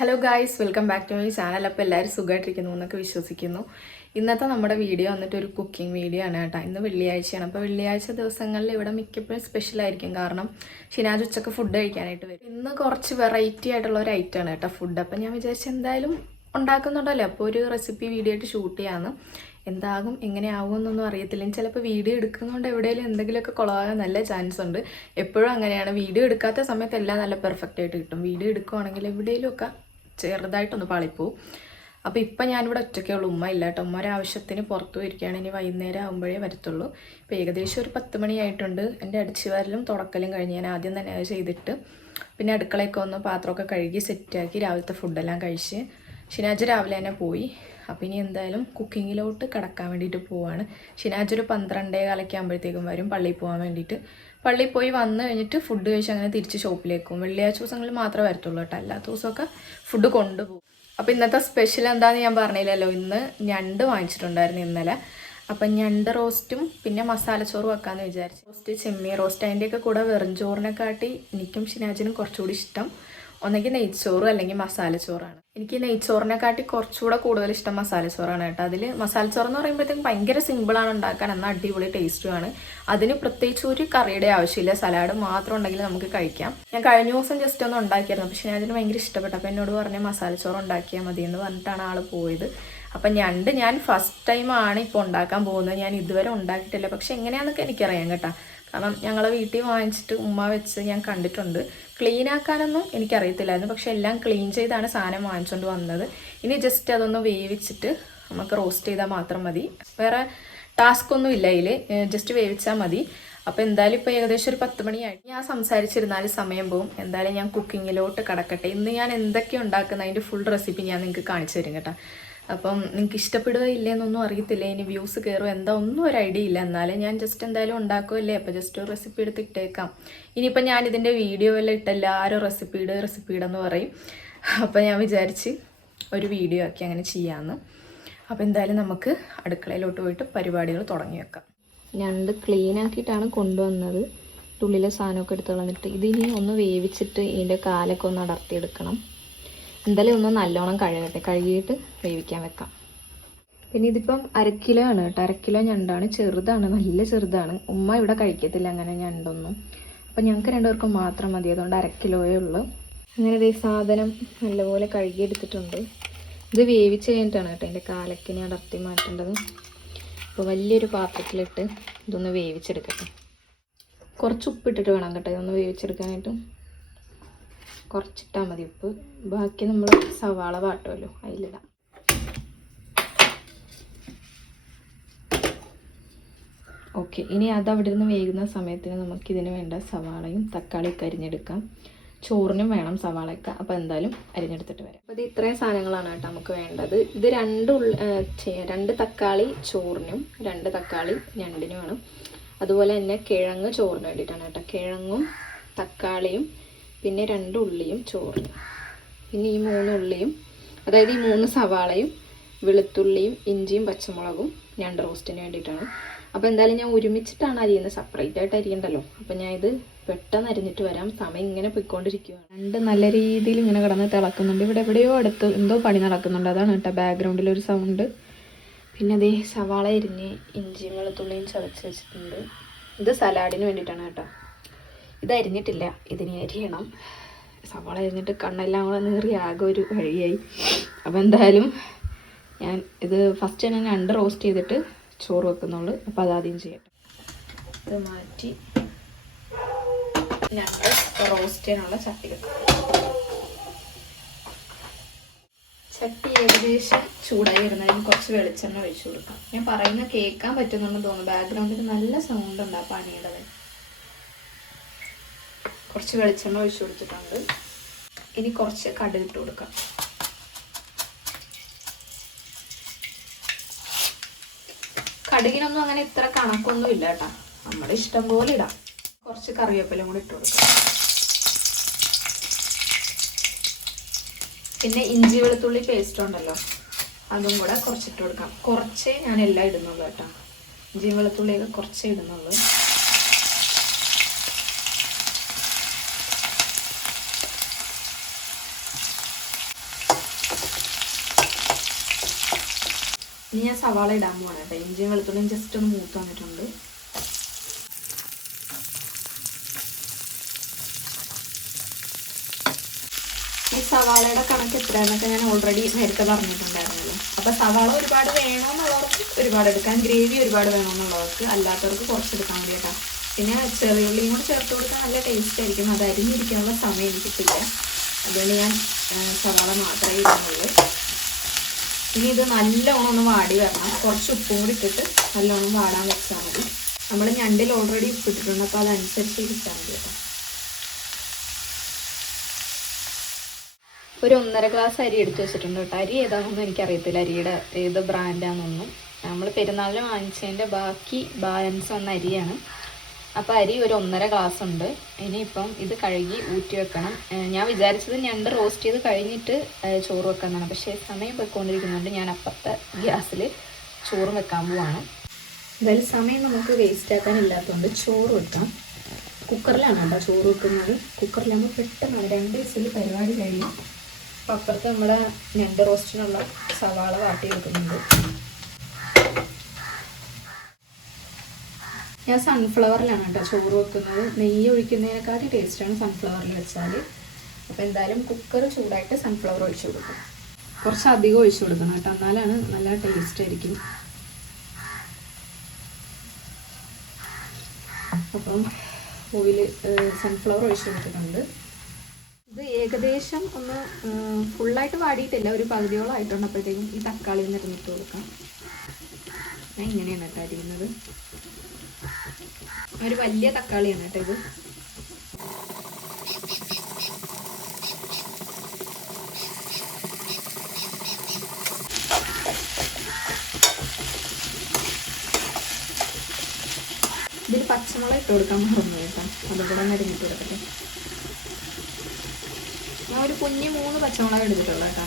Hello guys welcome back to my channel അപ്പോൾ എല്ലാവരും സുഖമായിട്ടിരിക്കുന്നു എന്നൊക്കെ വിശ്വസിക്കുന്നു. ഇന്നത്തെ നമ്മുടെ വീഡിയോ വന്നിട്ട് ഒരു കുക്കിംഗ് വീഡിയോ ആണ് കേട്ടോ. ഇന്ന് വെള്ളിയാഴ്ചയാണ്. അപ്പോൾ വെള്ളിയാഴ്ച ദിവസങ്ങളിൽ ഇവിടെ മിക്കപ്പോഴും സ്പെഷ്യൽ ആയിരിക്കും. കാരണം ഷിനാജ് ഉച്ചയ്ക്ക് ഫുഡ് കഴിക്കാനായിട്ട് വരും. ഇന്ന് കുറച്ച് വെറൈറ്റി ആയിട്ടുള്ള ഒരു ഐറ്റമാണ് കേട്ടോ ഫുഡ് അപ്പോൾ ഞാൻ വിചാരിച്ച എന്തായാലും ഉണ്ടാക്കുന്നുണ്ടല്ലോ. അപ്പോൾ ഒരു റെസിപ്പി വീഡിയോ ആയിട്ട് ഷൂട്ട് ചെയ്യാമെന്ന് എന്താകും എങ്ങനെയാകും എന്നൊന്നും അറിയത്തില്ല ചിലപ്പോൾ വീഡിയോ എടുക്കുന്നതുകൊണ്ട് എവിടെയെങ്കിലും എന്തെങ്കിലുമൊക്കെ കുളമാകാൻ നല്ല ചാൻസ് ഉണ്ട്. എപ്പോഴും അങ്ങനെയാണ്. വീഡിയോ എടുക്കാത്ത സമയത്ത് എല്ലാം നല്ല പെർഫെക്റ്റ് ആയിട്ട് കിട്ടും. വീഡിയോ എടുക്കുവാണെങ്കിൽ എവിടെയെങ്കിലുമൊക്കെ ചെറുതായിട്ടൊന്ന് പാളിപ്പോവും അപ്പോൾ ഇപ്പം ഞാനിവിടെ ഒറ്റയ്ക്കേ ഉള്ളൂ. ഉമ്മ ഇല്ല കേട്ടോ. ഉമ്മ ഒരാവശ്യത്തിന് പുറത്തു പോയിരിക്കുകയാണ്. ഇനി വൈകുന്നേരം ആകുമ്പോഴേ വരത്തുള്ളൂ. ഇപ്പോൾ ഏകദേശം ഒരു പത്ത് മണിയായിട്ടുണ്ട് എന്റെ അടിച്ചുവാരലും തുടക്കലും കഴിഞ്ഞ് ഞാൻ ആദ്യം തന്നെ അത് ചെയ്തിട്ട് പിന്നെ അടുക്കളയൊക്കെ ഒന്ന് പാത്രമൊക്കെ കഴുകി സെറ്റാക്കി രാവിലത്തെ ഫുഡെല്ലാം കഴിച്ച് ഷിനാജ് രാവിലെ തന്നെ പോയി. അപ്പം ഇനി എന്തായാലും കുക്കിങ്ങിലോട്ട് കിടക്കാൻ വേണ്ടിയിട്ട് പോവാണ്. ഷിനാജ് ഒരു പന്ത്രണ്ടേ കാലൊക്കെ ആകുമ്പോഴത്തേക്കും വരും പള്ളിയിൽ പോകാൻ വേണ്ടിയിട്ട്. പള്ളിയിൽ പോയി വന്ന് കഴിഞ്ഞിട്ട് ഫുഡ് കഴിച്ച് അങ്ങനെ തിരിച്ച് ഷോപ്പിലേക്ക്. വെള്ളിയാഴ്ച ദിവസങ്ങളിൽ മാത്രമേ വരത്തുള്ളൂ കേട്ടോ. അല്ലാത്ത ദിവസമൊക്കെ ഫുഡ് കൊണ്ടുപോകും. അപ്പോൾ ഇന്നത്തെ സ്പെഷ്യൽ എന്താണെന്ന് ഞാൻ പറഞ്ഞില്ലല്ലോ. ഇന്ന് ഞണ്ട് വാങ്ങിച്ചിട്ടുണ്ടായിരുന്നു ഇന്നലെ. അപ്പം ഞണ്ട് റോസ്റ്റും പിന്നെ മസാല ചോറ് വെക്കാമെന്ന് വിചാരിച്ചു. റോസ്റ്റ് ചെമ്മീൻ റോസ്റ്റ്. അതിന്റെയൊക്കെ കൂടെ വെറും ചോറിനെക്കാട്ടി എനിക്കും ഷിനാജിനും കുറച്ചുകൂടി ഇഷ്ടം. ഒന്നെങ്കിൽ നെയ്ച്ചോറ് അല്ലെങ്കിൽ മസാല ചോറാണ് എനിക്ക് നെയ്ച്ചോറിനെക്കാട്ടി കുറച്ചുകൂടെ കൂടുതൽ ഇഷ്ടം മസാല മസാലച്ചോറാണ് കേട്ടോ. അതിൽ ചോറ് എന്ന് പറയുമ്പോഴത്തേക്കും ഭയങ്കര സിമ്പിളാണ് ഉണ്ടാക്കാൻ. എന്നാൽ അടിപൊളി ടേസ്റ്റുമാണ് അതിന് പ്രത്യേകിച്ച് ഒരു കറിയുടെ ആവശ്യമില്ല. സലാഡ് മാത്രം ഉണ്ടെങ്കിൽ നമുക്ക് കഴിക്കാം. ഞാൻ കഴിഞ്ഞ ദിവസം ജസ്റ്റ് ഒന്ന് ഉണ്ടാക്കിയായിരുന്നു. പക്ഷെ ഞാൻ അതിന് ഭയങ്കര ഇഷ്ടപ്പെട്ടു. അപ്പോൾ എന്നോട് പറഞ്ഞ ചോറ് ഉണ്ടാക്കിയാൽ മതി എന്ന് പറഞ്ഞിട്ടാണ് ആൾ പോയത്. അപ്പം ഞണ്ട് ഞാൻ ഫസ്റ്റ് ടൈമാണ് ഇപ്പോൾ ഉണ്ടാക്കാൻ പോകുന്നത്. ഞാൻ ഇതുവരെ ഉണ്ടാക്കിയിട്ടില്ല. പക്ഷെ എങ്ങനെയാണെന്നൊക്കെ എനിക്കറിയാം കേട്ടോ. കാരണം ഞങ്ങളെ വീട്ടിൽ വാങ്ങിച്ചിട്ട് ഉമ്മ വെച്ച് ഞാൻ കണ്ടിട്ടുണ്ട്. ക്ലീൻ ആക്കാനൊന്നും എനിക്കറിയത്തില്ലായിരുന്നു. പക്ഷെ എല്ലാം ക്ലീൻ ചെയ്താണ് സാധനം വാങ്ങിച്ചുകൊണ്ട് വന്നത്. ഇനി ജസ്റ്റ് അതൊന്ന് വേവിച്ചിട്ട് നമുക്ക് റോസ്റ്റ് ചെയ്താൽ മാത്രം മതി. വേറെ ടാസ്ക് ഒന്നും ഇല്ല അതിൽ ജസ്റ്റ് വേവിച്ചാൽ മതി. അപ്പോൾ എന്തായാലും ഇപ്പോൾ ഏകദേശം ഒരു പത്ത് മണിയായി. ഞാൻ സംസാരിച്ചിരുന്നാൽ സമയം പോകും എന്തായാലും ഞാൻ കുക്കിങ്ങിലോട്ട് കടക്കട്ടെ. ഇന്ന് ഞാൻ എന്തൊക്കെ ഉണ്ടാക്കുന്ന അതിന്റെ ഫുൾ റെസിപ്പി ഞാൻ നിങ്ങൾക്ക് കാണിച്ചു തരും കേട്ടോ. അപ്പം നിങ്ങൾക്ക് ഇഷ്ടപ്പെടുക ഇല്ലേന്നൊന്നും അറിയത്തില്ല. ഇനി വ്യൂസ് കയറും എന്താ ഒന്നും ഒരു ഐഡിയ ഇല്ല. എന്നാലും ഞാൻ ജസ്റ്റ് എന്തായാലും ഉണ്ടാക്കുമല്ലേ അപ്പോൾ ജസ്റ്റ് ഒരു റെസിപ്പി എടുത്ത് ഇട്ടേക്കാം. ഇനിയിപ്പോൾ ഞാൻ ഇതിന്റെ വീഡിയോ എല്ലാം ഇട്ടല്ല. എല്ലാവരും റെസിപ്പി ഇട് റെസിപ്പി ഇടെന്ന് പറയും. അപ്പോൾ ഞാൻ വിചാരിച്ച് ഒരു വീഡിയോ ആക്കി അങ്ങനെ ചെയ്യാമെന്ന് അപ്പോൾ എന്തായാലും നമുക്ക് അടുക്കളയിലോട്ട് പോയിട്ട് പരിപാടികൾ തുടങ്ങി വെക്കാം. ഞണ്ട് ക്ലീൻ ആക്കിയിട്ടാണ് കൊണ്ടുവന്നത്. ഉള്ളിലെ സാധനമൊക്കെ എടുത്ത് കളഞ്ഞിട്ട്. ഇതിനി ഒന്ന് വേവിച്ചിട്ട് ഇതിന്റെ കാലൊക്കെ ഒന്ന് അടർത്തിയെടുക്കണം. എന്തായാലും ഒന്ന് നല്ലോണം കഴുകട്ടെ. കഴുകിയിട്ട് വേവിക്കാൻ വെക്കാം. പിന്നെ ഇതിപ്പം അരക്കിലോ ആണ് കേട്ടോ. അരക്കിലോ ഞണ്ടാണ്. ചെറുതാണ്. നല്ല ചെറുതാണ്. ഉമ്മ ഇവിടെ കഴിക്കത്തില്ല അങ്ങനെ ഞണ്ടൊന്നും. അപ്പം ഞങ്ങൾക്ക് രണ്ടുപേർക്കും മാത്രം മതി. അതുകൊണ്ട് അരക്കിലോയേ ഉള്ളൂ. അങ്ങനെ ഈ സാധനം നല്ലപോലെ കഴുകിയെടുത്തിട്ടുണ്ട്. ഇത് വേവിച്ച് കഴിഞ്ഞിട്ടാണ് കേട്ടോ എന്റെ കാലക്കിനെ അടർത്തി മാറ്റേണ്ടത്. അപ്പോൾ വലിയൊരു പാത്രത്തിലിട്ട് ഇതൊന്ന് വേവിച്ചെടുക്കട്ടെ. കുറച്ച് ഉപ്പിട്ടിട്ട് വേണം കേട്ടോ ഇതൊന്ന് വേവിച്ചെടുക്കാനായിട്ട്. കുറച്ചിട്ടാൽ മതി. ഉപ്പ്. ബാക്കി നമ്മൾ സവാള വാട്ടുമല്ലോ അതിലിടാം. ഓക്കെ ഇനി അത് അവിടെ നിന്ന് വേകുന്ന സമയത്തിന് നമുക്കിതിന് വേണ്ട സവാളയും തക്കാളിയൊക്കെ അരിഞ്ഞെടുക്കാം. ചോറിനും വേണം സവാളയൊക്കെ. അപ്പോൾ എന്തായാലും അരിഞ്ഞെടുത്തിട്ട് വരാം. അപ്പോൾ ഇത് ഇത്രയും സാധനങ്ങളാണ് കേട്ടോ നമുക്ക് വേണ്ടത്. ഇത് രണ്ട് രണ്ട് തക്കാളി ചോറിനും രണ്ട് തക്കാളി ഞണ്ടിനുമാണ് അതുപോലെ തന്നെ കിഴങ്ങ് ചോറിന് വേണ്ടിയിട്ടാണ് കേട്ടോ. കിഴങ്ങും തക്കാളിയും പിന്നെ രണ്ട് ഉള്ളിയും ചോറും. പിന്നെ ഈ മൂന്ന് ഉള്ളിയും അതായത് ഈ മൂന്ന് സവാളയും വെളുത്തുള്ളിയും ഇഞ്ചിയും പച്ചമുളകും ഞണ്ട് റോസ്റ്റിന് വേണ്ടിയിട്ടാണ്. അപ്പോൾ എന്തായാലും ഞാൻ ഒരുമിച്ചിട്ടാണ് അരിയുന്നത്. സെപ്പറേറ്റ് ആയിട്ട് അരിയണ്ടല്ലോ. അപ്പോൾ ഞാൻ ഇത് പെട്ടെന്ന് അരിഞ്ഞിട്ട് വരാം. സമയം ഇങ്ങനെ പൊയ്ക്കൊണ്ടിരിക്കുകയാണ് രണ്ട് നല്ല രീതിയിൽ ഇങ്ങനെ കിടന്ന് തിളക്കുന്നുണ്ട്. ഇവിടെ എവിടെയോ അടുത്ത് എന്തോ പണി നടക്കുന്നുണ്ട്. അതാണ് കേട്ടോ ബാക്ക്ഗ്രൗണ്ടിൽ ഒരു സൗണ്ട് പിന്നെ അതേ സവാള അരിഞ്ഞ് ഇഞ്ചിയും വെളുത്തുള്ളിയും ചതച്ച് വെച്ചിട്ടുണ്ട്. ഇത് സലാഡിന് വേണ്ടിയിട്ടാണ് കേട്ടോ. ഇത് അരിഞ്ഞിട്ടില്ല ഇതിനി അരിയണം. സവാള അരിഞ്ഞിട്ട് കണ്ണെല്ലാം കൂടെ നീറി ആകെ ഒരു വഴിയായി. അപ്പോൾ എന്തായാലും ഞാൻ ഇത് ഫസ്റ്റ് ഞാൻ രണ്ട് റോസ്റ്റ് ചെയ്തിട്ട് ചോറ് വെക്കുന്നുള്ളൂ. അപ്പോൾ അതാദ്യം ചെയ്യട്ടെ. ഇത് മാറ്റി ഞങ്ങൾ റോസ്റ്റ് ചെയ്യാനുള്ള ചട്ടി ചട്ടി ഏകദേശം ചൂടായി വരുന്നതിന് കുറച്ച് വെളിച്ചെണ്ണ ഒഴിച്ചു കൊടുക്കാം. ഞാൻ പറയുന്ന കേൾക്കാൻ പറ്റുന്നുണ്ടെന്ന് തോന്നുന്നു. ബാക്ക്ഗ്രൗണ്ടിൽ നല്ല സൗണ്ട് ഉണ്ട് ആ കുറച്ച് വെളിച്ചെണ്ണ ഒഴിച്ചു കൊടുത്തിട്ടുണ്ട്. ഇനി കുറച്ച് കടുക് ഇട്ട് കൊടുക്കാം. കടുകിനൊന്നും അങ്ങനെ ഇത്ര കണക്കൊന്നും ഇല്ല കേട്ടോ. നമ്മുടെ ഇഷ്ടം പോലെ ഇടാം. കുറച്ച് കറിവേപ്പിലും കൂടി ഇട്ട് കൊടുക്കാം. പിന്നെ ഇഞ്ചി വെളുത്തുള്ളി പേസ്റ്റ് ഉണ്ടല്ലോ. അതും കൂടെ കുറച്ചിട്ട് കൊടുക്കാം. കുറച്ചേ ഞാൻ എല്ലാം ഇടുന്നുള്ളൂ കേട്ടോ. ഇഞ്ചി വെളുത്തുള്ളിയൊക്കെ കുറച്ചേ ഇടുന്നുള്ളൂ. ഇനി ഞാൻ സവാള ഇടാൻ പോവാണ് കേട്ടോ. ഇഞ്ചിയും വെളുത്തുള്ളിയും ജസ്റ്റ് ഒന്ന് മൂത്ത് വന്നിട്ടുണ്ട്. ഈ സവാളയുടെ കണക്ക് എത്രയാണെന്നൊക്കെ ഞാൻ ഓൾറെഡി നേരത്തെ പറഞ്ഞിട്ടുണ്ടായിരുന്നല്ലോ. അപ്പൊ സവാള ഒരുപാട് വേണമെന്നുള്ളവർക്ക് ഒരുപാട് എടുക്കാം. ഗ്രേവി ഒരുപാട് വേണമെന്നുള്ളവർക്ക് അല്ലാത്തവർക്ക് കുറച്ചെടുക്കാൻ മതി കേട്ടോ. പിന്നെ ചെറിയുള്ളിയും കൂടെ ചേർത്ത് കൊടുക്കാൻ നല്ല ടേസ്റ്റ് ആയിരിക്കും. അത് അരിഞ്ഞിരിക്കാനുള്ള സമയം എനിക്കിട്ടില്ല. അതുകൊണ്ട് ഞാൻ സവാള മാത്രമേ ഇടുന്നുള്ളൂ. ഇനി ഇത് നല്ലോണം ഒന്ന് വാടി വരണം. കുറച്ച് ഉപ്പും കൂടി ഇട്ടിട്ട് നല്ലോണം വാടാൻ വെച്ചാൽ മതി. നമ്മൾ ഞണ്ടിൽ ഓൾറെഡി ഉപ്പിട്ടിട്ടുണ്ട്. അപ്പോൾ അതനുസരിച്ച് ഇട്ടാൽ മതി കേട്ടോ. ഒരു ഒന്നര ഗ്ലാസ് അരി എടുത്തു വെച്ചിട്ടുണ്ട് കേട്ടോ. അരി ഏതാണെന്നൊന്നും എനിക്കറിയത്തില്ല. അരിയുടെ ഏത് ബ്രാൻഡാണെന്നൊന്നും നമ്മൾ പെരുന്നാളിന് വാങ്ങിച്ചതിന്റെ ബാക്കി ബാലൻസ് വന്ന അരിയാണ്. അപ്പോൾ അരി ഒരു ഒന്നര ഗ്ലാസ് ഉണ്ട്. ഇനിയിപ്പം ഇത് കഴുകി ഊറ്റി വെക്കണം. ഞാൻ വിചാരിച്ചത് ഞണ്ട് റോസ്റ്റ് ചെയ്ത് കഴിഞ്ഞിട്ട് ചോറ് വെക്കാന്നാണ്. പക്ഷേ സമയം പോയിക്കൊണ്ടിരിക്കുന്നുണ്ട് ഞാൻ അപ്പുറത്തെ ഗ്യാസിൽ ചോറ് വെക്കാൻ പോവാണ്. എന്തായാലും സമയം നമുക്ക് വേസ്റ്റ് ആക്കാനില്ലാത്തതുകൊണ്ട് ചോറ് വെക്കാം. കുക്കറിലാണ് കേട്ടോ ചോറ് വെക്കുന്നത്. കുക്കറിലാകുമ്പോൾ പെട്ടെന്ന് രണ്ട് ദിവസത്തിൽ പരിപാടി കഴിയും അപ്പം അപ്പുറത്ത് നമ്മുടെ ഞണ്ട് റോസ്റ്റിനുള്ള സവാള വാട്ടി വെക്കുന്നുണ്ട് ഞാൻ സൺഫ്ലവറിലാണ് കേട്ടോ ചോറ് വെക്കുന്നത്. നെയ്യ് ഒഴിക്കുന്നതിനെക്കാട്ടി ടേസ്റ്റാണ് സൺഫ്ലവറിൽ വെച്ചാൽ അപ്പോൾ എന്തായാലും കുക്കർ ചൂടായിട്ട് സൺഫ്ലവർ ഒഴിച്ചു കൊടുക്കും. കുറച്ച് അധികം ഒഴിച്ചു കൊടുക്കണം കേട്ടോ. എന്നാലാണ് നല്ല ടേസ്റ്റ് ആയിരിക്കും. അപ്പം ഓയിൽ സൺഫ്ലവർ ഒഴിച്ചു കൊടുത്തിട്ടുണ്ട്. ഇത് ഏകദേശം ഒന്ന് ഫുള്ളായിട്ട് വാടിയിട്ടില്ല. ഒരു പകുതിയോളം ആയിട്ടുണ്ട്. അപ്പോഴത്തേക്കും ഈ തക്കാളി ഒന്ന് കൊടുക്കാം. ഞാൻ ഇങ്ങനെയാണ് കേട്ടോ അരിയുന്നത്. ഒരു വലിയ തക്കാളിയാണ് കേട്ടോ ഇത്. ഇതിൽ പച്ചമുളക് ഇട്ട് കൊടുക്കാൻ മറന്നു കേട്ടോ. അതുകൂടെ അരിഞ്ഞിട്ട് കൊടുക്കട്ടെ ഞാൻ ഒരു കുഞ്ഞ് മൂന്ന് പച്ചമുളക് എടുത്തിട്ടുള്ളൂ കേട്ടോ.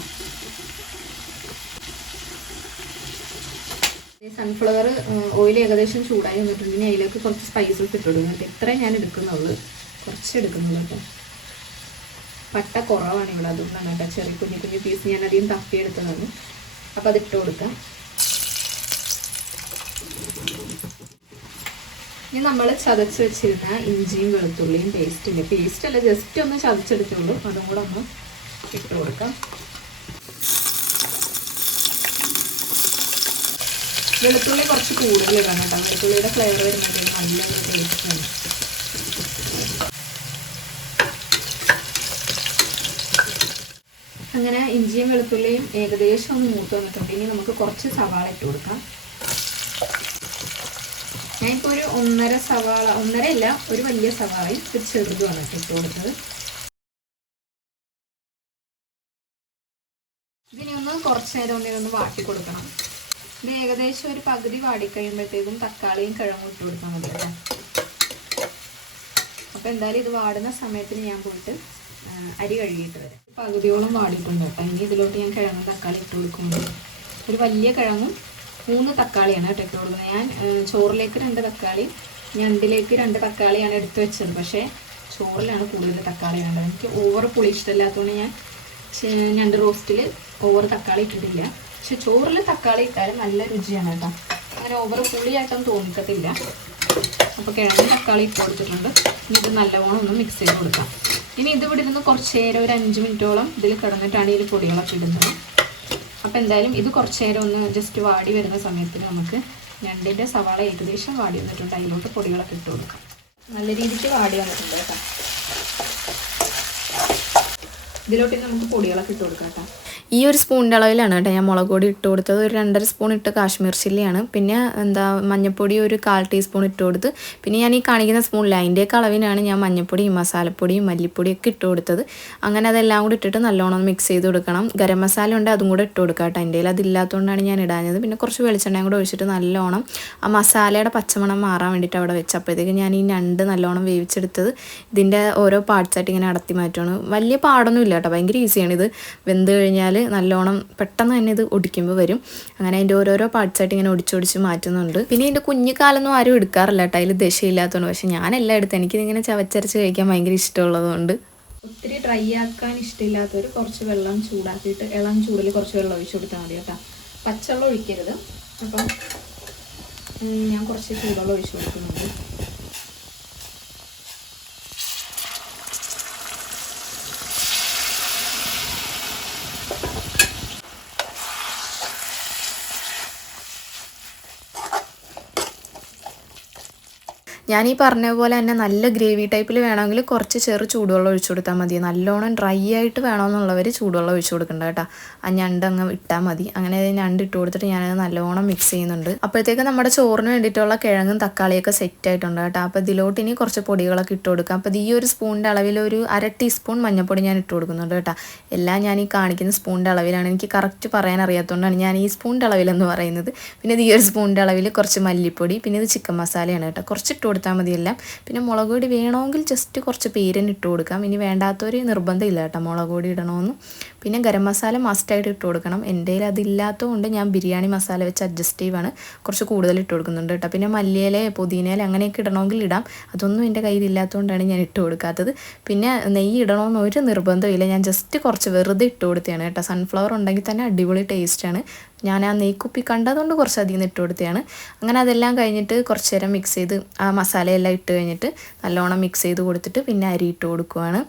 സൺഫ്ലവർ ഓയിൽ ഏകദേശം ചൂടായി വന്നിട്ടുണ്ട്. ഇനി അതിലേക്ക് കുറച്ച് സ്പൈസസ് ഇട്ടിടുന്നുണ്ട് ഇത്രയും ഞാൻ എടുക്കുന്നുള്ളൂ. കുറച്ച് എടുക്കുന്നുള്ളൂ കേട്ടോ. പട്ട കുറവാണ് ഇവിടെ. അതുകൊണ്ടാണ് കേട്ടോ ചെറിയ കുഞ്ഞു കുഞ്ഞു പീസ് ഞാൻ അധികം തപ്പിയെടുത്തതാണ് അപ്പോൾ അത് ഇട്ട് കൊടുക്കാം. ഇനി നമ്മൾ ചതച്ച് വെച്ചിരുന്ന ഇഞ്ചിയും വെളുത്തുള്ളിയും പേസ്റ്റിന്റെ പേസ്റ്റ് അല്ല ജസ്റ്റ് ഒന്ന് ചതച്ചെടുത്തുള്ളൂ അതും കൂടെ ഒന്ന് ഇട്ട് കൊടുക്കാം. വെളുത്തുള്ളി കുറച്ച് കൂടുതൽ ഇടണം കേട്ടോ. വെളുത്തുള്ളിയുടെ ഫ്ലേവർ വരുന്നത് നല്ല ടേസ്റ്റാണ് അങ്ങനെ ഇഞ്ചിയും വെളുത്തുള്ളിയും ഏകദേശം ഒന്ന് മൂത്ത് വന്നിട്ടുണ്ട്. ഇനി നമുക്ക് കുറച്ച് സവാള ഇട്ട് കൊടുക്കാം. ഞാനിപ്പോൾ ഒരു ഒന്നര സവാള ഒന്നര ഇല്ല ഒരു വലിയ സവാളയും ഒരു വന്നിട്ട് ഇട്ട് കൊടുത്തത്. ഇതിനൊന്ന് കുറച്ച് നേരം ഒന്നിനൊന്ന് വാട്ടി കൊടുക്കണം. ഇത് ഏകദേശം ഒരു പകുതി വാടിക്കഴിയുമ്പോഴത്തേക്കും തക്കാളിയും കിഴങ്ങും ഇട്ട് കൊടുത്താൽ മതി കേട്ടോ അപ്പോൾ എന്തായാലും ഇത് വാടുന്ന സമയത്തിന് ഞാൻ പോയിട്ട് അരി കഴുകിയിട്ട് വരാം. പകുതിയോളം വാടിയിട്ടുണ്ട് കേട്ടോ. ഇനി ഇതിലോട്ട് ഞാൻ കിഴങ്ങും തക്കാളി ഇട്ട് കൊടുക്കുമ്പോൾ ഒരു വലിയ കിഴങ്ങും മൂന്ന് തക്കാളിയാണ് കേട്ടോ ഇട്ട് കൊടുക്കുന്നത്. ഞാൻ ചോറിലേക്ക് രണ്ട് തക്കാളി ഞണ്ടിലേക്ക് രണ്ട് തക്കാളിയാണ് എടുത്തു വെച്ചത്. പക്ഷേ ചോറിലാണ് കൂടുതൽ തക്കാളി വേണ്ടത്. എനിക്ക് ഓവർ പുളി ഇഷ്ടമില്ലാത്തതുകൊണ്ട് ഞാൻ ഞണ്ട് റോസ്റ്റിൽ ഓവർ തക്കാളി ഇട്ടിട്ടില്ല. പക്ഷെ ചോറിൽ തക്കാളി ഇട്ടാലും നല്ല രുചിയാണ് കേട്ടോ. അങ്ങനെ ഓവർ പുളിയായിട്ടൊന്നും തോന്നിക്കത്തില്ല. അപ്പോൾ കിഴങ്ങ് തക്കാളി ഇട്ട് കൊടുത്തിട്ടുണ്ട്. ഇനി ഇത് നല്ലവണ്ണം ഒന്ന് മിക്സ് ചെയ്ത് കൊടുക്കാം. ഇനി ഇത് ഇവിടെ ഇരുന്ന് കുറച്ച് നേരം ഒരു അഞ്ച് മിനിറ്റോളം ഇതിൽ കിടന്നിട്ടാണ് ഇതിൽ പൊടികളൊക്കെ ഇടുന്നത്. അപ്പോൾ എന്തായാലും ഇത് കുറച്ച് നേരം ഒന്ന് ജസ്റ്റ് വാടി വരുന്ന സമയത്തിന് നമുക്ക് ഞണ്ടിന്റെ സവാള ഏകദേശം വാടി വന്നിട്ടുണ്ട്. അതിലോട്ട് പൊടികളൊക്കെ ഇട്ട് കൊടുക്കാം. നല്ല രീതിക്ക് വാടി വന്നിട്ടുണ്ട് കേട്ടോ. ഇതിലോട്ട് നമുക്ക് പൊടികളൊക്കെ ഇട്ട് കൊടുക്കാം കേട്ടോ. ഈ ഒരു സ്പൂണിന്റെ അളവിലാണ് കേട്ടോ ഞാൻ മുളക് പൊടി ഇട്ട് കൊടുത്തത്. ഒരു രണ്ടര സ്പൂൺ ഇട്ട് കാശ്മീർ ചില്ലിയാണ്. പിന്നെ എന്താ മഞ്ഞൾപ്പൊടി ഒരു കാൽ ടീസ്പൂൺ ഇട്ട് കൊടുത്ത്. പിന്നെ ഞാൻ ഈ കാണിക്കുന്ന സ്പൂണിൽ അതിന്റെയൊക്കെ അളവിനാണ് ഞാൻ മഞ്ഞൾപ്പൊടിയും മസാലപ്പൊടിയും മല്ലിപ്പൊടിയും ഒക്കെ ഇട്ട് കൊടുത്തത്. അങ്ങനെ അതെല്ലാം കൂടി ഇട്ടിട്ട് നല്ലോണം മിക്സ് ചെയ്ത് കൊടുക്കണം. ഗരം മസാല ഉണ്ട് അതും കൂടെ ഇട്ട് കൊടുക്കാം കേട്ടോ. എന്റെ അതില്ലാത്തതുകൊണ്ടാണ് ഞാൻ ഇടാഞ്ഞത്. പിന്നെ കുറച്ച് വെളിച്ചെണ്ണയും കൂടെ ഒഴിച്ചിട്ട് നല്ലോണം ആ മസാലയുടെ പച്ചമണം മാറാൻ വേണ്ടിയിട്ട് അവിടെ വെച്ചപ്പോഴത്തേക്ക് ഞാൻ ഈ രണ്ട് നല്ലോണം വേവിച്ചെടുത്തത് ഇതിന്റെ ഓരോ പാർട്സായിട്ട് ഇങ്ങനെ അടത്തി മാറ്റുകയാണ് വലിയ പാടൊന്നും ഇല്ല കേട്ടോ ഭയങ്കര ഈസിയാണ് ഇത് വെന്ത് കഴിഞ്ഞാൽ നല്ലോണം പെട്ടെന്ന് തന്നെ ഇത് ഒടിക്കുമ്പോൾ വരും. അങ്ങനെ അതിന്റെ ഓരോരോ പാർട്സായിട്ട് ഇങ്ങനെ ഒടിച്ചൊടിച്ച് മാറ്റുന്നുണ്ട്. പിന്നെ എന്റെ കുഞ്ഞു കാലൊന്നും ആരും എടുക്കാറില്ല കേട്ടോ. അതിൽ ദശയില്ലാത്തതുകൊണ്ട് പക്ഷെ ഞാനെല്ലാം എടുത്ത് എനിക്കിതിങ്ങനെ ചവച്ചരച്ച് കഴിക്കാൻ ഭയങ്കര ഇഷ്ടമുള്ളതുകൊണ്ട്. ഒത്തിരി ഡ്രൈ ആക്കാൻ ഇഷ്ടമില്ലാത്തവർ കുറച്ച് വെള്ളം ചൂടാക്കിയിട്ട് ഇളം ചൂടിൽ കുറച്ച് വെള്ളം ഒഴിച്ചു കൊടുത്താൽ മതി കേട്ടോ. പച്ചവെള്ളം ഒഴിക്കരുത്. അപ്പം ഞാൻ കുറച്ച് ചൂടുവെള്ളം ഒഴിച്ചു കൊടുക്കുന്നുണ്ട്. ഞാൻ ഈ പറഞ്ഞ പോലെ തന്നെ നല്ല ഗ്രേവി ടൈപ്പിൽ വേണമെങ്കിൽ കുറച്ച് ചെറു ചൂടുവെള്ളം ഒഴിച്ചു കൊടുത്താൽ മതി. നല്ലോണം ഡ്രൈ ആയിട്ട് വേണമെന്നുള്ളവർ ചൂടുവെള്ളം ഒഴിച്ചു കൊടുക്കണ്ട കേട്ടോ. ആ ഞണ്ട് അങ്ങ് ഇട്ടാൽ മതി. അങ്ങനെ ഞണ്ട് ഇട്ട് കൊടുത്തിട്ട് ഞാനത് നല്ലോണം മിക്സ് ചെയ്യുന്നുണ്ട്. അപ്പോഴത്തേക്ക് നമ്മുടെ ചോറിന് വേണ്ടിയിട്ടുള്ള കിഴങ്ങും തക്കാളിയൊക്കെ സെറ്റ് ആയിട്ടുണ്ട് കേട്ടോ. അപ്പോൾ ഇതിലോട്ട് ഇനി കുറച്ച് പൊടികളൊക്കെ ഇട്ട് കൊടുക്കാം. അപ്പോൾ ഈ ഒരു സ്പൂണിന്റെ അളവിൽ ഒരു അര ടീസ്പൂൺ മഞ്ഞൾപ്പൊടി ഞാൻ ഇട്ട് കൊടുക്കുന്നുണ്ട് കേട്ടോ. എല്ലാം ഞാൻ ഈ കാണിക്കുന്ന സ്പൂണിന്റെ അളവിലാണ്. എനിക്ക് കറക്റ്റ് പറയാൻ അറിയാത്തതുകൊണ്ടാണ് ഞാൻ ഈ സ്പൂണിന്റെ അളവിലെന്ന് പറയുന്നത്. പിന്നെ ഈ ഒരു സ്പൂണിന്റെ അളവിൽ കുറച്ച് മല്ലിപ്പൊടി പിന്നെ ഇത് ചിക്കൻ മസാലയാണ് കേട്ടോ. കുറച്ച് ഇട്ട് കൊടുത്താൽ എല്ലാം പിന്നെ മുളക് പൊടി വേണമെങ്കിൽ ജസ്റ്റ് കുറച്ച് പേരിന് ഇട്ട് കൊടുക്കാം. ഇനി വേണ്ടാത്തൊരു നിർബന്ധമില്ല കേട്ടോ മുളക് പൊടി ഇടണമെന്ന്. പിന്നെ ഗരം മസാല മസ്റ്റായിട്ട് ഇട്ട് കൊടുക്കണം. എന്റെ കയ്യിൽ അതില്ലാത്തതുകൊണ്ട് ഞാൻ ബിരിയാണി മസാല വെച്ച് അഡ്ജസ്റ്റ് ചെയ്യുവാണ് കുറച്ച് കൂടുതൽ ഇട്ട് കൊടുക്കുന്നുണ്ട് കേട്ടോ. പിന്നെ മല്ലിയില പുതിനയില അങ്ങനെയൊക്കെ ഇടണമെങ്കിൽ ഇടാം. അതൊന്നും എന്റെ കയ്യിൽ ഇല്ലാത്തതുകൊണ്ടാണ് ഞാൻ ഇട്ട് കൊടുക്കാത്തത്. പിന്നെ നെയ്യ് ഇടണമെന്ന് ഒരു നിർബന്ധമില്ല ഞാൻ ജസ്റ്റ് കുറച്ച് വെറുതെ ഇട്ട് കൊടുത്തതാണ് കേട്ടോ. സൺഫ്ലവർ ഉണ്ടെങ്കിൽ തന്നെ അടിപൊളി ടേസ്റ്റാണ് ഞാൻ ആ നെയ്ക്കുപ്പി കണ്ടതുകൊണ്ട് കുറച്ചധികം ഇട്ട് കൊടുത്തതാണ്. അങ്ങനെ അതെല്ലാം കഴിഞ്ഞിട്ട് കുറച്ച് നേരം മിക്സ് ചെയ്ത് ആ മസാലയെല്ലാം ഇട്ട് കഴിഞ്ഞിട്ട് നല്ലോണം മിക്സ് ചെയ്ത് കൊടുത്തിട്ട് പിന്നെ അരി ഇട്ട് കൊടുക്കുവാണ്.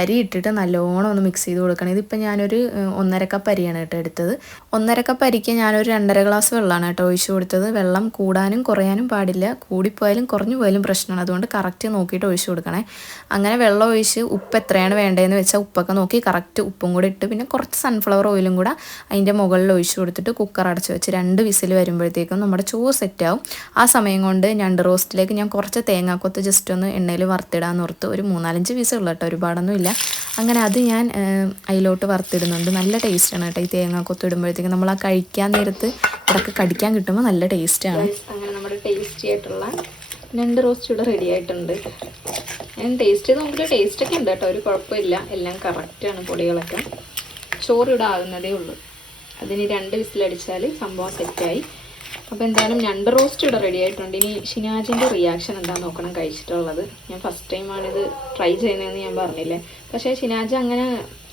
അരി ഇട്ടിട്ട് നല്ലോണം ഒന്ന് മിക്സ് ചെയ്ത് കൊടുക്കണം. ഇതിപ്പോൾ ഞാനൊരു ഒന്നര കപ്പ് അരിയാണ് കേട്ടോ എടുത്തത്. ഒന്നര കപ്പ് അരിക്ക് ഞാനൊരു രണ്ടര ഗ്ലാസ് വെള്ളമാണ് കേട്ടോ ഒഴിച്ചു കൊടുത്തത്. വെള്ളം കൂടാനും കുറയാനും പാടില്ല. കൂടിപ്പോയാലും കുറഞ്ഞു പോയാലും പ്രശ്നമാണ്. അതുകൊണ്ട് കറക്റ്റ് നോക്കിയിട്ട് ഒഴിച്ചു കൊടുക്കണേ. അങ്ങനെ വെള്ളം ഒഴിച്ച് ഉപ്പ് എത്രയാണ് വേണ്ടതെന്ന് വെച്ചാൽ ഉപ്പൊക്കെ നോക്കി കറക്റ്റ് ഉപ്പും കൂടെ ഇട്ട് പിന്നെ കുറച്ച് സൺഫ്ലവർ ഓയിലും കൂടെ അതിന്റെ മുകളിൽ ഒഴിച്ചു കൊടുത്തിട്ട് കുക്കർ അടച്ച് വെച്ച് രണ്ട് വിസിൽ വരുമ്പോഴത്തേക്കും നമ്മുടെ ചോറ് സെറ്റാവും ആ സമയം കൊണ്ട് ഞണ്ട് റോസ്റ്റിലേക്ക് ഞാൻ കുറച്ച് തേങ്ങാക്കൊത്ത് ജസ്റ്റ് ഒന്ന് എണ്ണയിൽ വറുത്തിടാന്ന് ഓർത്ത് ഒരു മൂന്നാലഞ്ച് പീസേ ഉള്ളൂ കേട്ടോ. ഒരുപാടൊന്നും ഇല്ല അങ്ങനെ അത് ഞാൻ അതിലോട്ട് വറുത്തിടുന്നുണ്ട്. നല്ല ടേസ്റ്റാണ് കേട്ടോ ഈ തേങ്ങാക്കൊത്ത് ഇടുമ്പോഴത്തേക്ക്. നമ്മൾ ആ കഴിക്കാൻ നേരത്ത് ഇടയ്ക്ക് കടിക്കാൻ കിട്ടുമ്പോൾ നല്ല ടേസ്റ്റാണ്. അങ്ങനെ നമ്മുടെ ടേസ്റ്റി ആയിട്ടുള്ള രണ്ട് റോസ്റ്റ് ഇവിടെ റെഡി ആയിട്ടുണ്ട്. ഞാൻ ടേസ്റ്റ് ചെയ്ത് നോക്കിയിട്ട് ടേസ്റ്റ് ഒക്കെ ഉണ്ട് കേട്ടോ. ഒരു കുഴപ്പമില്ല. എല്ലാം കറക്റ്റാണ് പൊടികളൊക്കെ. ചോറ് ഇവിടെ ആകുന്നതേ ഉള്ളൂ. അതിന് രണ്ട് വിസിലടിച്ചാൽ സംഭവം സെറ്റായി അപ്പോൾ എന്തായാലും ഞണ്ട് റോസ്റ്റ് ഇവിടെ റെഡി ആയിട്ടുണ്ട്. ഇനി ഷിനാജിന്റെ റിയാക്ഷൻ എന്താ നോക്കണം കഴിച്ചിട്ടുള്ളത്. ഞാൻ ഫസ്റ്റ് ടൈമാണിത് ട്രൈ ചെയ്യുന്നതെന്ന് ഞാൻ പറഞ്ഞില്ലേ. പക്ഷേ ഷിനാജ് അങ്ങനെ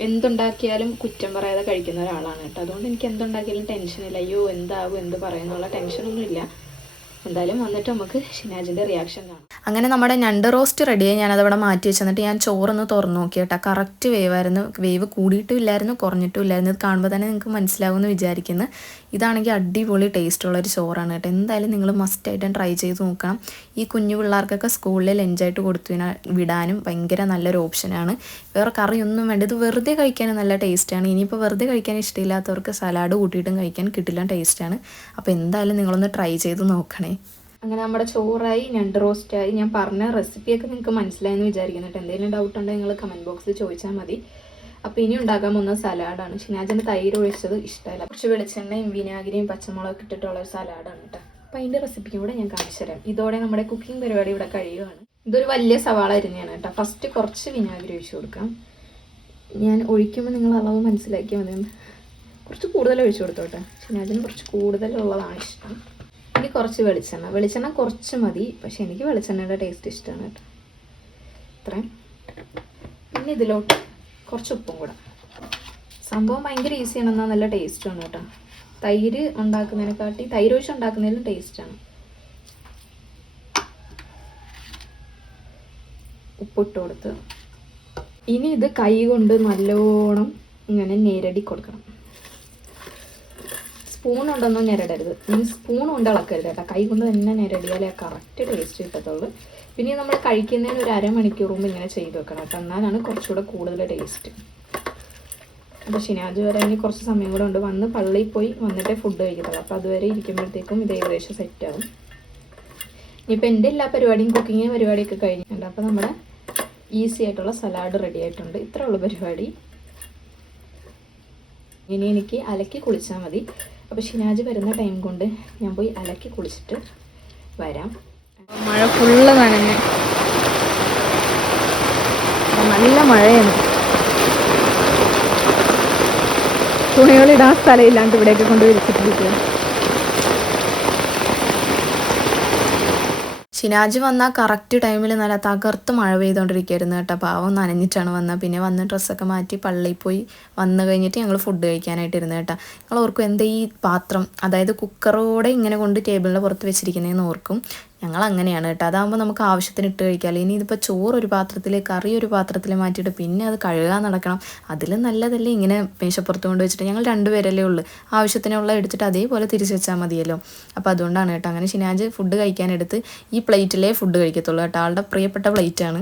എന്തുണ്ടാക്കിയാലും കുറ്റം പറയാതെ കഴിക്കുന്ന ഒരാളാണ് കേട്ടോ. അതുകൊണ്ട് എനിക്ക് എന്തുണ്ടാക്കിയാലും ടെൻഷനില്ല അയ്യോ എന്താകും എന്ത് പറയുന്നുള്ള ടെൻഷനൊന്നുമില്ല എന്തായാലും വന്നിട്ട് നമുക്ക് ഷിനാജിന്റെ റിയാക്ഷൻ കാണാം. അങ്ങനെ നമ്മുടെ ഞണ്ട് റോസ്റ്റ് റെഡിയായി ഞാനതവിടെ മാറ്റി വെച്ച് എന്നിട്ട് ഞാൻ ചോറൊന്ന് തുറന്നു നോക്കി കേട്ടോ. കറക്റ്റ് വേവായിരുന്നു വേവ് കൂടിയിട്ടും ഇല്ലായിരുന്നു കുറഞ്ഞിട്ടും ഇല്ലായിരുന്നു ഇത് കാണുമ്പോൾ തന്നെ നിങ്ങൾക്ക് മനസ്സിലാവും എന്ന് വിചാരിക്കുന്നു. ഇതാണെങ്കിൽ അടിപൊളി ടേസ്റ്റുള്ള ഒരു ചോറാണ് കേട്ടോ. എന്തായാലും നിങ്ങൾ മസ്റ്റായിട്ടും ട്രൈ ചെയ്ത് നോക്കണം. ഈ കുഞ്ഞു പിള്ളേർക്കൊക്കെ സ്കൂളിൽ ലഞ്ചായിട്ട് കൊടുത്തു വിടാനും ഭയങ്കര നല്ലൊരു ഓപ്ഷനാണ് വേറെ കറിയൊന്നും വേണ്ട. ഇത് വെറുതെ കഴിക്കാനും നല്ല ടേസ്റ്റാണ് ഇനിയിപ്പോൾ വെറുതെ കഴിക്കാൻ ഇഷ്ടമില്ലാത്തവർക്ക് സലാഡ് കൂട്ടിയിട്ടും കഴിക്കാൻ കിട്ടില്ല ടേസ്റ്റാണ് അപ്പോൾ എന്തായാലും നിങ്ങളൊന്ന് ട്രൈ ചെയ്ത് നോക്കണേ. അങ്ങനെ നമ്മുടെ ചോറായി ഞണ്ട് റോസ്റ്റായി ഞാൻ പറഞ്ഞ റെസിപ്പിയൊക്കെ നിങ്ങൾക്ക് മനസ്സിലായെന്ന് വിചാരിക്കുന്നു കേട്ടോ. എന്തെങ്കിലും ഡൗട്ട് ഉണ്ടെങ്കിൽ നിങ്ങൾ കമന്റ് ബോക്സിൽ ചോദിച്ചാൽ മതി. അപ്പോൾ ഇനി ഉണ്ടാക്കാൻ പോകുന്ന സലാഡാണ്. ഷിനാജിന്റെ തൈര് ഒഴിച്ചത് ഇഷ്ടമല്ല. കുറച്ച് വെളിച്ചെണ്ണയും വിനാഗിരിയും പച്ചമുളകൊക്കെ ഇട്ടിട്ടുള്ള ഒരു സലാഡാണ് കേട്ടോ. അപ്പോൾ അതിന്റെ റെസിപ്പി കൂടെ ഞാൻ കാണിച്ചു തരാം. ഇതോടെ നമ്മുടെ കുക്കിംഗ് പരിപാടി ഇവിടെ കഴിയുകയാണ് ഇതൊരു വലിയ സവാള അരിഞ്ഞാണ് കേട്ടോ. ഫസ്റ്റ് കുറച്ച് വിനാഗിരി ഒഴിച്ചു കൊടുക്കാം. ഞാൻ ഒഴിക്കുമ്പോൾ നിങ്ങൾ അളവ് മനസ്സിലാക്കിയാൽ മതി കുറച്ച് കൂടുതൽ ഒഴിച്ചു കൊടുത്തോട്ടെ. ഷിനാജിന് കുറച്ച് കൂടുതലുള്ളതാണ് ഇഷ്ടം. ഇനി കുറച്ച് വെളിച്ചെണ്ണ. വെളിച്ചെണ്ണ കുറച്ച് മതി. പക്ഷെ എനിക്ക് വെളിച്ചെണ്ണയുടെ ടേസ്റ്റ് ഇഷ്ടമാണ് കേട്ടോ. ഇത്രയും പിന്നെ ഇതിലോട്ട് കുറച്ച് ഉപ്പും കൂടെ. സംഭവം ഭയങ്കര ഈസിയാണ് എന്നാൽ നല്ല ടേസ്റ്റാണ് കേട്ടോ. തൈര് ഉണ്ടാക്കുന്നതിനെക്കാട്ടി തൈര് ഒഴിച്ച് ഉണ്ടാക്കുന്നതിലും ടേസ്റ്റാണ് ഉപ്പിട്ട് കൊടുത്ത്. ഇനി ഇത് കൈ കൊണ്ട് നല്ലോണം ഇങ്ങനെ നേരടി കൊടുക്കണം. സ്പൂൺ ഉണ്ടൊന്നും ഞെരടരുത്. ഈ സ്പൂൺ കൊണ്ട് ഇളക്കരുത് കേട്ടോ. കൈ കൊണ്ട് തന്നെ ഞെരടിയാലേ കറക്റ്റ് ടേസ്റ്റ് കിട്ടത്തുള്ളൂ. പിന്നെ നമ്മൾ കഴിക്കുന്നതിന് ഒരു അരമണിക്കൂർ മുമ്പ് ഇങ്ങനെ ചെയ്ത് വെക്കണം കേട്ടോ. എന്നാലാണ് കുറച്ചുകൂടെ കൂടുതൽ ടേസ്റ്റ് അപ്പോൾ ഷിനാജ് വരെ ഇനി കുറച്ച് സമയം കൂടെ ഉണ്ട്. വന്ന് പള്ളിയിൽ പോയി വന്നിട്ടേ ഫുഡ് കഴിക്കത്തുള്ളൂ. അപ്പോൾ അതുവരെ ഇരിക്കുമ്പോഴത്തേക്കും ഇത് ഏകദേശം സെറ്റാവും ഇനിയിപ്പോൾ എന്റെ എല്ലാ പരിപാടിയും കുക്കിങ് പരിപാടിയൊക്കെ കഴിഞ്ഞിട്ടുണ്ട് അപ്പോൾ നമ്മുടെ ഈസി ആയിട്ടുള്ള സലാഡ് റെഡി ആയിട്ടുണ്ട്. ഇത്രയുള്ള പരിപാടി. ഇനി എനിക്ക് അലക്കി കുളിച്ചാൽ മതി. അപ്പോൾ ഷിനാജ് വരുന്ന ടൈം കൊണ്ട് ഞാൻ പോയി അലക്കി കുളിച്ചിട്ട് വരാം. മഴ ഫുള്ള് നനഞ്ഞ്. നല്ല മഴയാണ്. തുണികളിടാൻ സ്ഥലമില്ലാണ്ട് ഇവിടെയൊക്കെ കൊണ്ട് വിരിച്ചിട്ടിരിക്കുക ഷിനാജ് വന്ന കറക്റ്റ് ടൈമിൽ നല്ല തകർത്ത് മഴ പെയ്തുകൊണ്ടിരിക്കുകയായിരുന്നു കേട്ടോ. പാവം നനഞ്ഞിട്ടാണ് വന്നത് പിന്നെ വന്ന് ഡ്രസ്സൊക്കെ മാറ്റി പള്ളിയിൽ പോയി വന്നു കഴിഞ്ഞിട്ട് ഞങ്ങൾ ഫുഡ് കഴിക്കാനായിട്ട് ഇരുന്നു കേട്ടോ. ഞങ്ങൾ ഓർക്കും എന്താ ഈ പാത്രം? അതായത് കുക്കറോടെ ഇങ്ങനെ കൊണ്ട് ടേബിളിന്റെ പുറത്ത് വെച്ചിരിക്കുന്നതെന്ന് ഓർക്കും. ഞങ്ങൾ അങ്ങനെയാണ് കേട്ടോ. അതാകുമ്പോൾ നമുക്ക് ആവശ്യത്തിന് ഇട്ട് കഴിക്കാം. ഇനി ഇതിപ്പോൾ ചോറ് ഒരു പാത്രത്തിൽ കറി ഒരു പാത്രത്തിൽ മാറ്റിയിട്ട് പിന്നെ അത് കഴുകാൻ നടക്കണം. അതിലും നല്ലതല്ലേ ഇങ്ങനെ മേശപ്പുറത്ത് കൊണ്ട് വെച്ചിട്ട്. ഞങ്ങൾ രണ്ടുപേരല്ലേ ഉള്ളൂ. ആവശ്യത്തിനുള്ള എടുത്തിട്ട് അതേപോലെ തിരിച്ച് വെച്ചാൽ മതിയല്ലോ. അപ്പോൾ അതുകൊണ്ടാണ് കേട്ടോ. അങ്ങനെ ഷിനാജ് ഫുഡ് കഴിക്കാനെടുത്ത് ഈ പ്ലേറ്റിലേ ഫുഡ് കഴിക്കത്തുള്ളൂ കേട്ടോ. ആളുടെ പ്രിയപ്പെട്ട പ്ലേറ്റാണ്.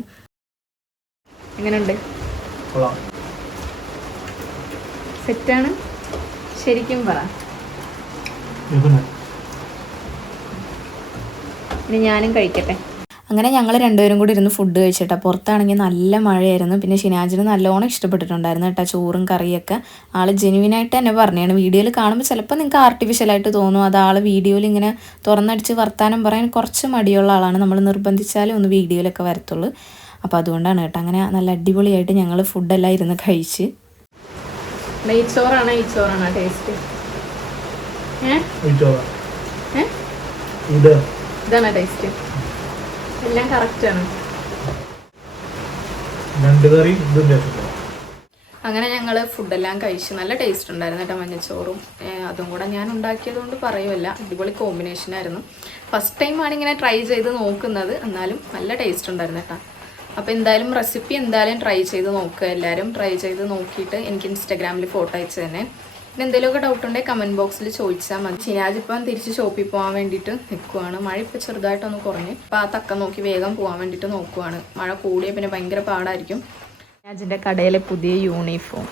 എങ്ങനെയുണ്ട്? സെറ്റാണ്? ശരിക്കും പറ. ഇനി ഞാനും കഴിക്കട്ടെ. അങ്ങനെ ഞങ്ങൾ രണ്ടുപേരും കൂടി ഇരുന്ന് ഫുഡ് കഴിച്ചിട്ടാ. പുറത്താണെങ്കിൽ നല്ല മഴയായിരുന്നു. പിന്നെ ഷിനാജിന് നല്ലോണം ഇഷ്ടപ്പെട്ടിട്ടുണ്ടായിരുന്നു കേട്ടോ ചോറും കറിയൊക്കെ. ആൾ ജെനുവിനായിട്ട് തന്നെ പറഞ്ഞാണ്. വീഡിയോയിൽ കാണുമ്പോൾ ചിലപ്പോൾ നിങ്ങൾക്ക് ആർട്ടിഫിഷ്യലായിട്ട് തോന്നും. അത് ആൾ വീഡിയോയിൽ ഇങ്ങനെ തുറന്നടിച്ച് വർത്താനം പറയാൻ കുറച്ച് മടിയുള്ള ആളാണ്. നമ്മൾ നിർബന്ധിച്ചാലേ ഒന്ന് വീഡിയോയിലൊക്കെ വരത്തുള്ളൂ. അപ്പോൾ അതുകൊണ്ടാണ് കേട്ടോ. അങ്ങനെ നല്ല അടിപൊളിയായിട്ട് ഞങ്ങൾ ഫുഡെല്ലാം ഇരുന്ന് കഴിച്ച്. നെയ്ച്ചോറാണ് നെയ്ച്ചോറാണ് ടേസ്റ്റ് ഏ? ഏ? ഇത്. ഇതാണ് ടേസ്റ്റ് എല്ലാം കറക്റ്റ് ചേർത്തില്ല അങ്ങനെ ഞങ്ങൾ ഫുഡെല്ലാം കഴിച്ച് നല്ല ടേസ്റ്റ് ഉണ്ടായിരുന്നു കേട്ടോ മഞ്ഞച്ചോറും. അതും കൂടെ ഞാൻ ഉണ്ടാക്കിയത് കൊണ്ട് പറയുമല്ല അടിപൊളി കോമ്പിനേഷൻ ആയിരുന്നു. ഫസ്റ്റ് ടൈമാണ് ഇങ്ങനെ ട്രൈ ചെയ്ത് നോക്കുന്നത്. എന്നാലും നല്ല ടേസ്റ്റ് ഉണ്ടായിരുന്നു കേട്ടോ. അപ്പോൾ എന്തായാലും റെസിപ്പി എന്തായാലും ട്രൈ ചെയ്ത് നോക്കുക എല്ലാവരും ട്രൈ ചെയ്ത് നോക്കിയിട്ട് എനിക്ക് ഇൻസ്റ്റാഗ്രാമിൽ ഫോട്ടോ അയച്ചു തന്നെ. പിന്നെ എന്തെങ്കിലുമൊക്കെ ഡൗട്ട് ഉണ്ടെങ്കിൽ കമന്റ് ബോക്സിൽ ചോദിച്ചാൽ മതി. ശനിയാഴ്ചപ്പം ഇപ്പം തിരിച്ച് ഷോപ്പിൽ പോകാൻ വേണ്ടിയിട്ട് നിൽക്കുവാണ് മഴ ഇപ്പോൾ ചെറുതായിട്ടൊന്ന് കുറഞ്ഞ് അപ്പോൾ ആ തക്ക നോക്കി വേഗം പോകാൻ വേണ്ടിയിട്ട് നോക്കുവാണ്. മഴ കൂടിയ പിന്നെ ഭയങ്കര പാടായിരിക്കും. ശനിയാജിന്റെ കടയിലെ പുതിയ യൂണിഫോം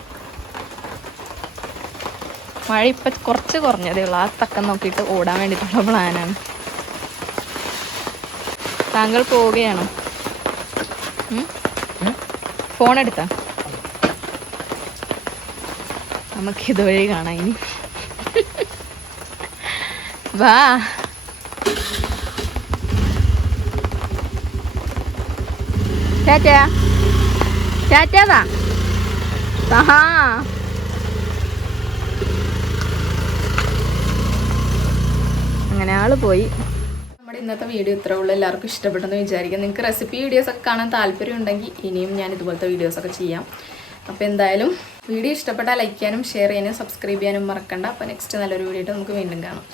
മഴ ഇപ്പം കുറച്ച് കുറഞ്ഞതേ ഉള്ളൂ. ആ തക്കം നോക്കിയിട്ട് ഓടാൻ വേണ്ടിയിട്ടുള്ള പ്ലാനാണ് താങ്കൾ പോവുകയാണോ? ഉം? ഫോൺ എടുത്താ നമുക്ക് ഇതുവഴി കാണാം ഇനി. വാ. അങ്ങനെ ആൾ പോയി. നമ്മുടെ ഇന്നത്തെ വീഡിയോ ഇത്ര ഉള്ളൂ. എല്ലാവർക്കും ഇഷ്ടപ്പെട്ടെന്ന് വിചാരിക്കാം നിങ്ങൾക്ക് റെസിപ്പി വീഡിയോസ് ഒക്കെ കാണാൻ താല്പര്യം ഉണ്ടെങ്കിൽ ഇനിയും ഞാൻ ഇതുപോലത്തെ വീഡിയോസ് ഒക്കെ ചെയ്യാം. അപ്പോൾ എന്തായാലും വീഡിയോ ഇഷ്ടപ്പെട്ടാൽ ലൈക്ക് ചെയ്യാനും ഷെയർ ചെയ്യാനും സബ്സ്ക്രൈബ് ചെയ്യാനും മറക്കണ്ട. അപ്പോൾ നെക്സ്റ്റ് നല്ലൊരു വീഡിയോ നമുക്ക് വീണ്ടും കാണാം.